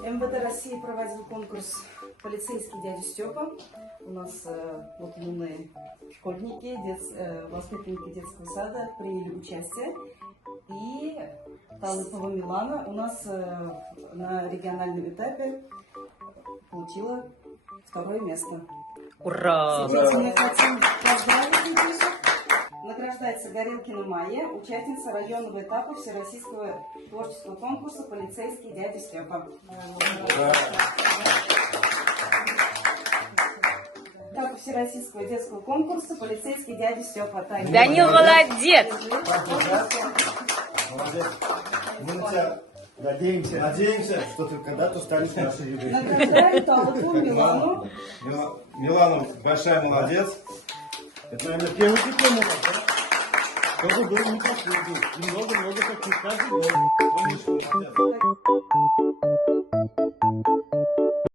МВД России проводил конкурс «Полицейский дядя Степа». У нас вот юные школьники, воспитанники детского сада приняли участие. И Талыпова Милана у нас на региональном этапе получила 2-е место. Ура! Сегодня мы хотим поздравить детишек. Награждается Горелкина Майя, участница районного этапа Всероссийского творческого конкурса «Полицейский дядя Степа». Этап Всероссийского детского конкурса «Полицейский дядя Степа». Данил молодец! Молодец. Мы на тебя надеемся, что ты когда-то станешь нашей юбилей. Награждаю Талыпу Милану. Милана большая молодец. Это, наверное, первый диплом у нас, да? Тоже был не последний. Много-много таких каждый год.